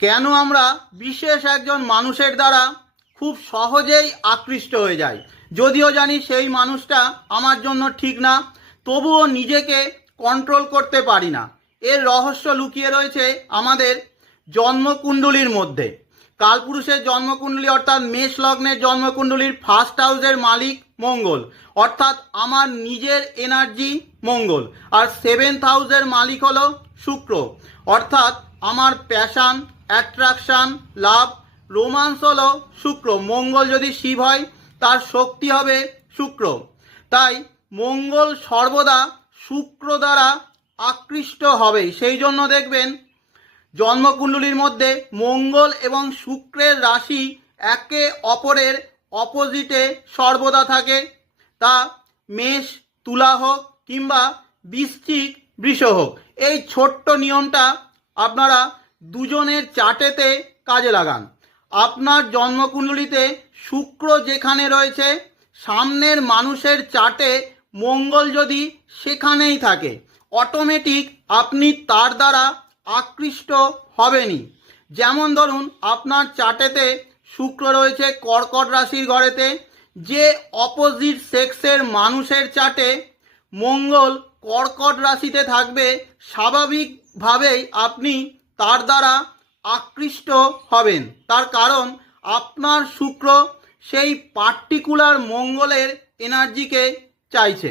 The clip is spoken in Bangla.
কেন আমরা বিশেষ একজন মানুষের দ্বারা খুব সহজেই আকৃষ্ট হয়ে যাই, যদিও জানি সেই মানুষটা আমার জন্য ঠিক না, তবুও নিজেকে কন্ট্রোল করতে পারি না। এর রহস্য লুকিয়ে রয়েছে আমাদের জন্মকুণ্ডলীর মধ্যে। কালপুরুষের জন্মকুণ্ডলী অর্থাৎ মেষ লগ্নের জন্মকুণ্ডলীর ফার্স্ট হাউসের মালিক মঙ্গল, অর্থাৎ আমার নিজের এনার্জি মঙ্গল। আর সেভেন্থ হাউসের মালিক হলো শুক্র, অর্থাৎ আমার প্যাশান, অ্যাট্রাকশান, লাভ, রোমান্স হলো শুক্র। মঙ্গল যদি শিব হয় তার শক্তি হবে শুক্র। তাই মঙ্গল সর্বদা শুক্র দ্বারা আকৃষ্ট হবে। সেই জন্য দেখবেন জন্মকুণ্ডলীর মধ্যে মঙ্গল এবং শুক্রের রাশি একে অপরের অপোজিটে সর্বদা থাকে। তা মেষ তুলা হোক কিংবা বৃশ্চিক বৃষ হোক। এই ছোট্ট নিয়মটা আপনারা দুজনের চার্টেতে কাজে লাগান। আপনার জন্মকুণ্ডলীতে শুক্র যেখানে রয়েছে, সামনের মানুষের চার্টে মঙ্গল যদি সেখানেই থাকে, অটোমেটিক আপনি তার দ্বারা আকৃষ্ট হবেনই। যেমন ধরুন আপনার চার্টেতে শুক্র রয়েছে কর্কট রাশির ঘরেতে, যে অপোজিট সেক্সের মানুষের চার্টে মঙ্গল কর্কট রাশিতে থাকবে, স্বাভাবিকভাবেই আপনি তার দ্বারা আকৃষ্ট হবেন। তার কারণ আপনার শুক্র সেই পার্টিকুলার মঙ্গলের এনার্জিকে চাইছে।